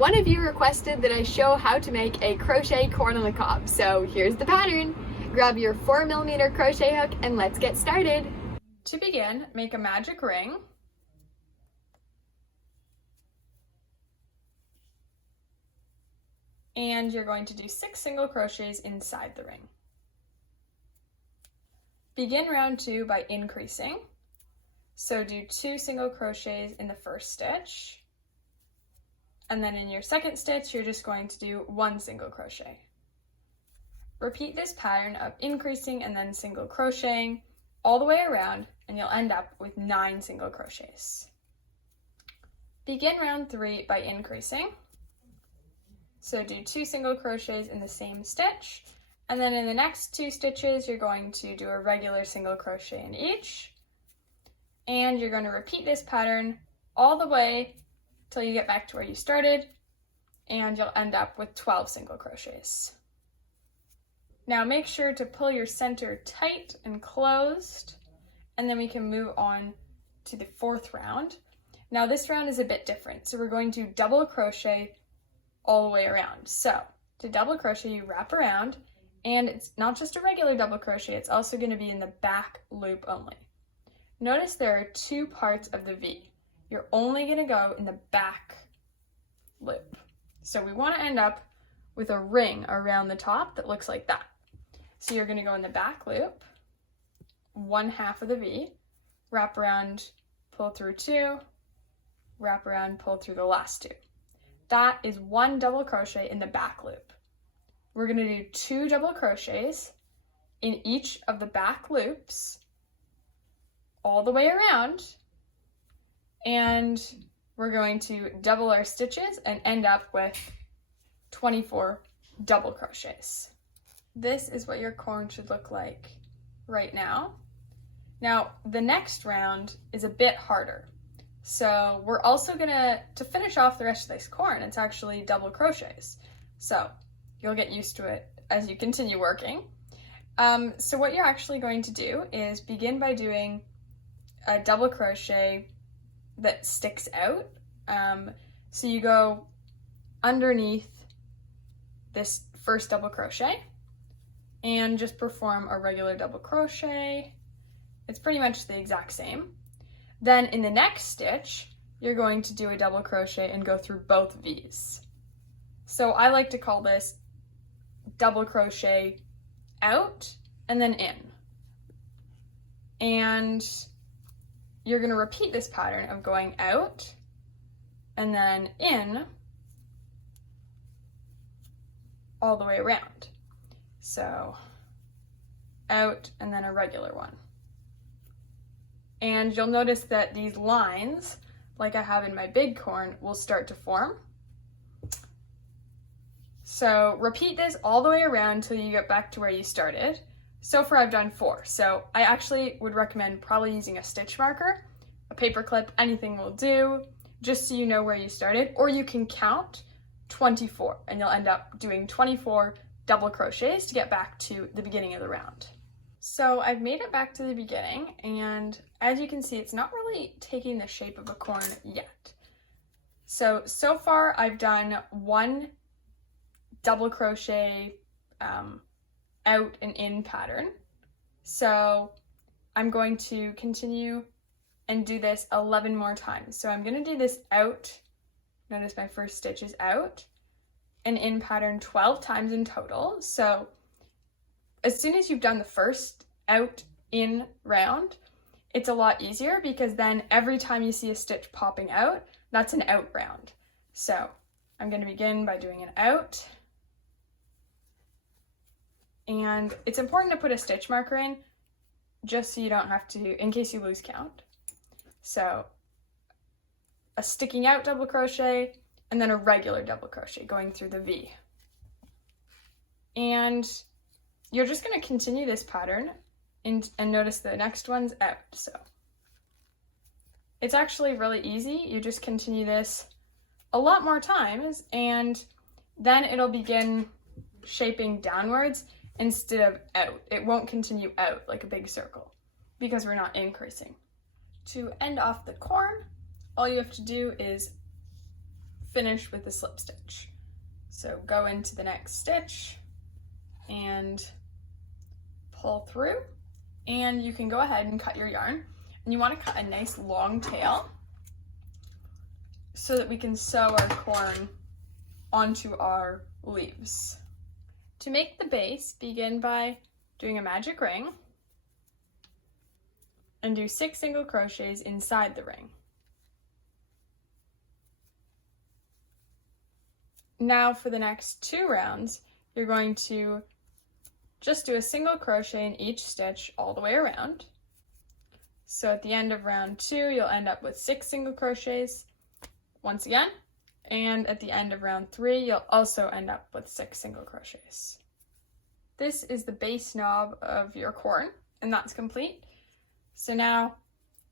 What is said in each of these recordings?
One of you requested that I show how to make a crochet corn on the cob, so here's the pattern. Grab your 4mm crochet hook and let's get started. To begin, make a magic ring. And you're going to do 6 single crochets inside the ring. Begin round 2 by increasing. So do 2 single crochets in the first stitch. And then in your second stitch, you're just going to do 1 single crochet. Repeat this pattern of increasing and then single crocheting all the way around, and you'll end up with 9 single crochets. Begin round 3 by increasing. So do 2 single crochets in the same stitch, and then in the next 2 stitches, you're going to do a regular single crochet in each. And you're going to repeat this pattern all the way till you get back to where you started, and you'll end up with 12 single crochets. Now make sure to pull your center tight and closed, and then we can move on to the 4th round. Now this round is a bit different, so we're going to double crochet all the way around. So to double crochet, you wrap around, and it's not just a regular double crochet, it's also going to be in the back loop only. Notice there are 2 parts of the V. You're only going to go in the back loop. So we want to end up with a ring around the top that looks like that. So you're going to go in the back loop, 1/2 of the V, wrap around, pull through 2, wrap around, pull through the last 2. That is 1 double crochet in the back loop. We're going to do 2 double crochets in each of the back loops all the way around, and we're going to double our stitches and end up with 24 double crochets. This is what your corn should look like right now. Now, the next round is a bit harder. So we're also gonna, to finish off the rest of this corn, it's actually double crochets. So you'll get used to it as you continue working. So what you're actually going to do is begin by doing a double crochet that sticks out. So you go underneath this first double crochet and just perform a regular double crochet. It's pretty much the exact same. Then in the next stitch, you're going to do a double crochet and go through both V's. So I like to call this double crochet out and then in. And you're going to repeat this pattern of going out and then in all the way around. So out and then a regular one. And you'll notice that these lines, like I have in my big corn, will start to form. So repeat this all the way around until you get back to where you started. So far I've done 4. So I actually would recommend probably using a stitch marker, a paper clip, anything will do, just so you know where you started. Or you can count 24 and you'll end up doing 24 double crochets to get back to the beginning of the round. So I've made it back to the beginning, and as you can see, it's not really taking the shape of a corn yet. So far I've done 1 double crochet out and in pattern. So I'm going to continue and do this 11 more times. So I'm going to do this out, notice my first stitch is out, and in pattern 12 times in total. So as soon as you've done the first out in round, it's a lot easier because then every time you see a stitch popping out, that's an out round. So I'm going to begin by doing an out. And it's important to put a stitch marker in just so you don't have to, in case you lose count. So a sticking out double crochet and then a regular double crochet going through the V. And you're just going to continue this pattern and notice the next one's out. So it's actually really easy. You just continue this a lot more times and then it'll begin shaping downwards instead of out. It won't continue out like a big circle because we're not increasing. To end off the corn, all you have to do is finish with the slip stitch. So go into the next stitch and pull through, and you can go ahead and cut your yarn. And you want to cut a nice long tail so that we can sew our corn onto our leaves. To make the base, begin by doing a magic ring and do 6 single crochets inside the ring. Now for the next 2 rounds, you're going to just do a single crochet in each stitch all the way around. So at the end of round 2, you'll end up with 6 single crochets once again, and at the end of round 3, you'll also end up with 6 single crochets. This is the base knob of your corn, and that's complete. So now,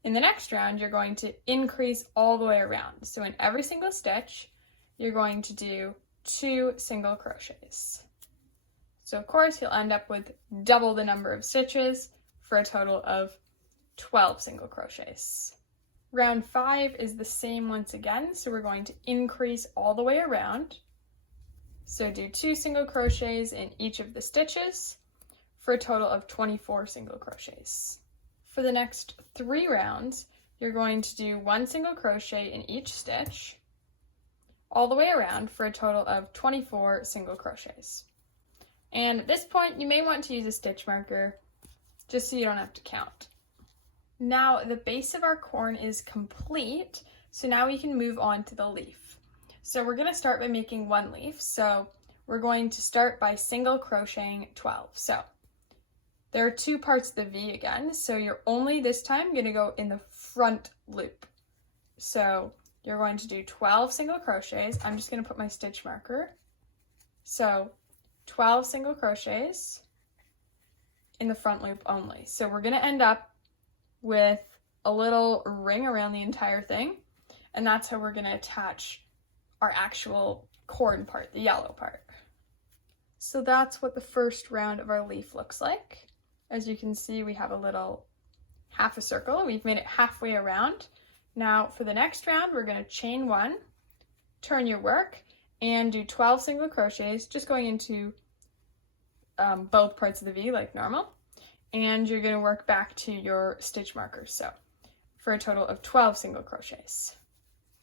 in the next round, you're going to increase all the way around. So in every single stitch, you're going to do 2 single crochets. So of course, you'll end up with double the number of stitches for a total of 12 single crochets. Round 5 is the same once again, so we're going to increase all the way around. So do 2 single crochets in each of the stitches for a total of 24 single crochets. For the next 3 rounds, you're going to do 1 single crochet in each stitch all the way around for a total of 24 single crochets. And at this point, you may want to use a stitch marker just so you don't have to count. Now the base of our corn is complete, so now we can move on to the leaf. So we're going to start by making 1 leaf. So we're going to start by single crocheting 12. So there are 2 parts of the V again, so you're only this time going to go in the front loop. So you're going to do 12 single crochets. I'm just going to put my stitch marker. So 12 single crochets in the front loop only. So we're going to end up with a little ring around the entire thing, and that's how we're going to attach our actual corn part, the yellow part. So that's what the first round of our leaf looks like. As you can see, we have a little half a circle. We've made it halfway around. Now for the next round, we're going to chain 1, turn your work, and do 12 single crochets, just going into both parts of the V like normal. And you're going to work back to your stitch markers, so for a total of 12 single crochets.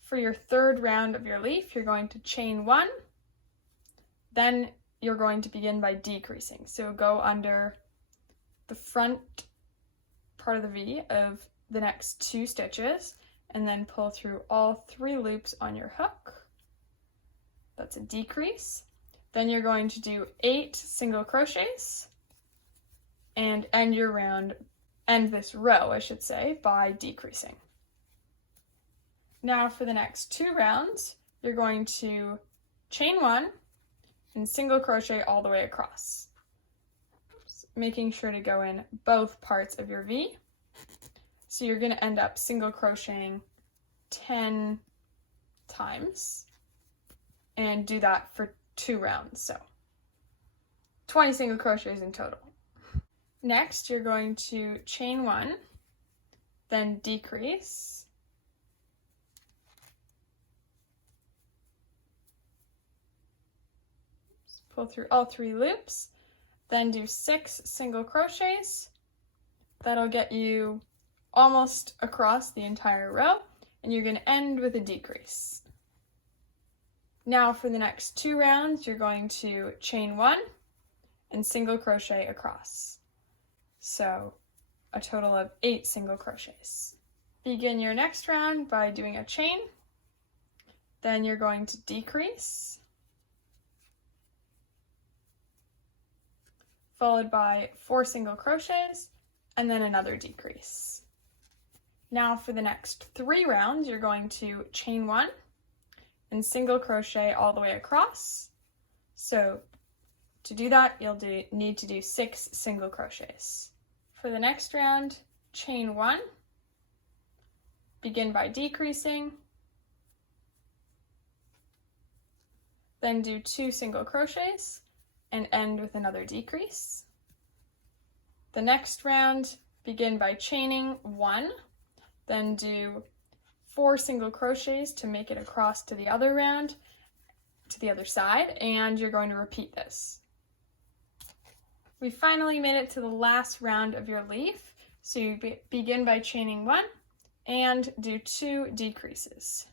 For your third round of your leaf, you're going to chain 1, then you're going to begin by decreasing. So go under the front part of the V of the next 2 stitches, and then pull through all 3 loops on your hook. That's a decrease. Then you're going to do 8 single crochets, and end this row, I should say, by decreasing. Now for the next 2 rounds, you're going to chain 1 and single crochet all the way across, making sure to go in both parts of your V. So you're going to end up single crocheting 10 times, and do that for 2 rounds, so 20 single crochets in total. Next, you're going to chain 1, then decrease, pull through all 3 loops, then do 6 single crochets. That'll get you almost across the entire row, and you're going to end with a decrease. Now for the next 2 rounds, you're going to chain 1 and single crochet across. So a total of 8 single crochets. Begin your next round by doing a chain, then you're going to decrease, followed by 4 single crochets, and then another decrease. Now for the next 3 rounds, you're going to chain 1 and single crochet all the way across. So to do that, you'll need to do 6 single crochets. For the next round, chain 1, begin by decreasing, then do 2 single crochets and end with another decrease. The next round, begin by chaining 1, then do 4 single crochets to make it across to the other round, to the other side, and you're going to repeat this. We finally made it to the last round of your leaf, so you begin by chaining 1 and do 2 decreases.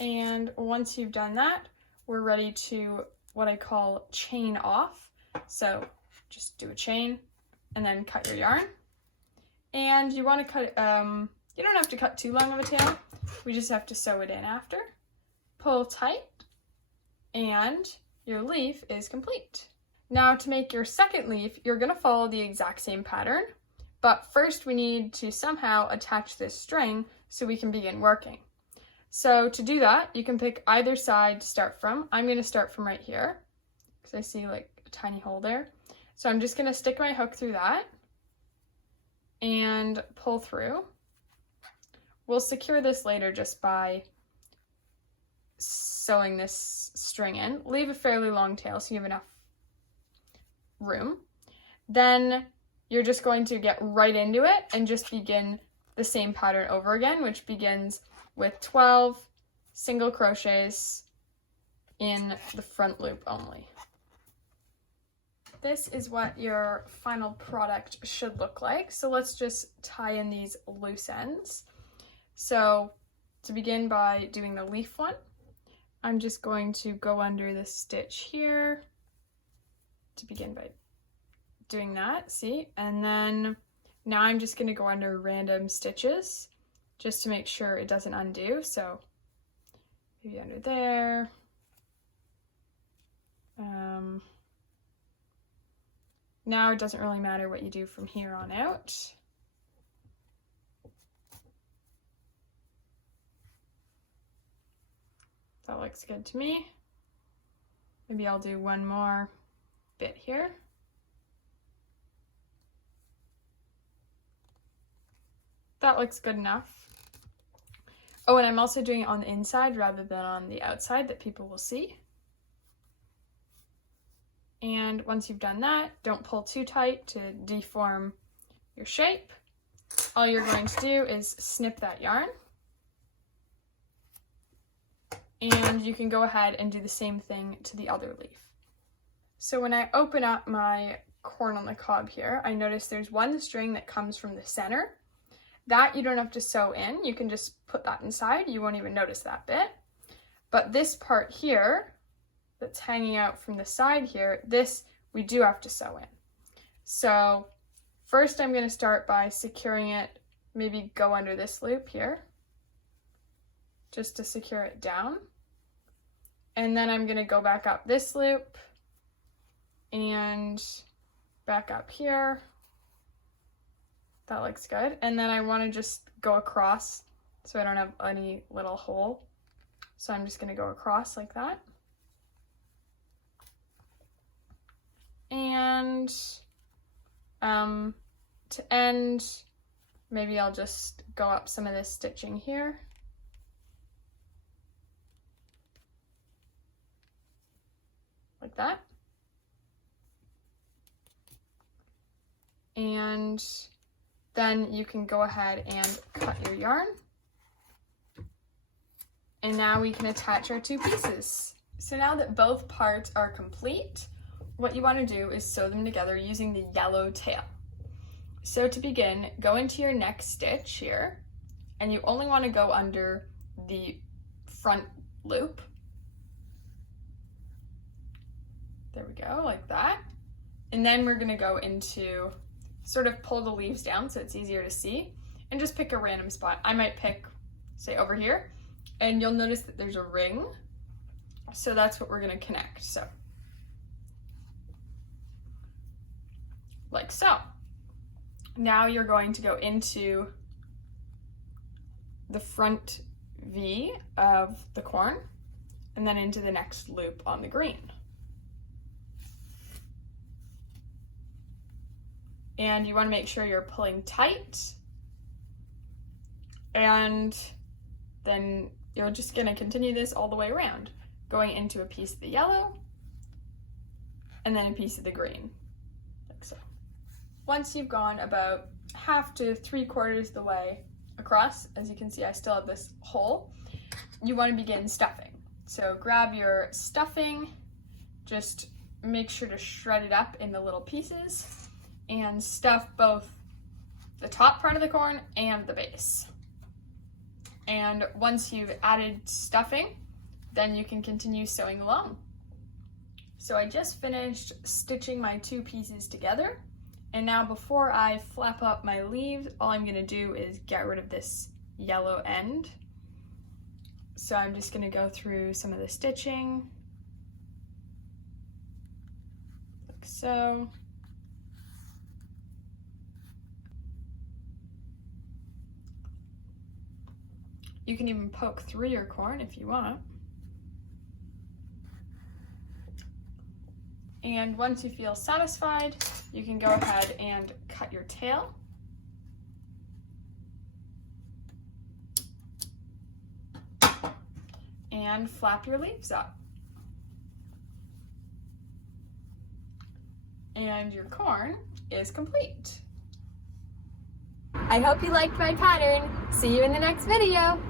And once you've done that, we're ready to what I call chain off. So just do a chain and then cut your yarn. And you want to cut, you don't have to cut too long of a tail. We just have to sew it in after. Pull tight and your leaf is complete. Now to make your second leaf, you're going to follow the exact same pattern, but first we need to somehow attach this string so we can begin working. So to do that, you can pick either side to start from. I'm going to start from right here because I see like a tiny hole there. So I'm just going to stick my hook through that and pull through. We'll secure this later just by sewing this string in. Leave a fairly long tail so you have enough room. Then you're just going to get right into it and just begin the same pattern over again, which begins with 12 single crochets in the front loop only. This is what your final product should look like. So let's just tie in these loose ends. So to begin by doing the leaf one, I'm just going to go under this stitch here to begin by doing that, see? And then now I'm just going to go under random stitches just to make sure it doesn't undo. So maybe under there. Now it doesn't really matter what you do from here on out. That looks good to me. Maybe I'll do one more bit here. That looks good enough. Oh, and I'm also doing it on the inside rather than on the outside that people will see. And once you've done that, don't pull too tight to deform your shape. All you're going to do is snip that yarn. And you can go ahead and do the same thing to the other leaf. So when I open up my corn on the cob here, I notice there's one string that comes from the center. That you don't have to sew in, you can just put that inside, you won't even notice that bit. But this part here, that's hanging out from the side here, this we do have to sew in. So first I'm going to start by securing it, maybe go under this loop here, just to secure it down. And then I'm going to go back up this loop and back up here. That looks good. And then I want to just go across so I don't have any little hole. So I'm just going to go across like that. And to end, maybe I'll just go up some of this stitching here. Like that. And then you can go ahead and cut your yarn. And now we can attach our two pieces. So now that both parts are complete, what you want to do is sew them together using the yellow tail. So to begin, go into your next stitch here, and you only want to go under the front loop. There we go, like that. And then we're going to go into, sort of pull the leaves down so it's easier to see, and just pick a random spot. I might pick, say, over here, and you'll notice that there's a ring. So that's what we're going to connect. So, like so. Now you're going to go into the front V of the corn, and then into the next loop on the green. And you want to make sure you're pulling tight, and then you're just going to continue this all the way around, going into a piece of the yellow and then a piece of the green, like so. Once you've gone about half to 3/4 the way across, as you can see I still have this hole, you want to begin stuffing. So grab your stuffing, just make sure to shred it up into little pieces and stuff both the top part of the corn and the base. And once you've added stuffing, then you can continue sewing along. So I just finished stitching my 2 pieces together, and now before I flap up my leaves, all I'm going to do is get rid of this yellow end. So I'm just going to go through some of the stitching, like so. You can even poke through your corn if you want. And once you feel satisfied, you can go ahead and cut your tail. And flap your leaves up. And your corn is complete. I hope you liked my pattern. See you in the next video.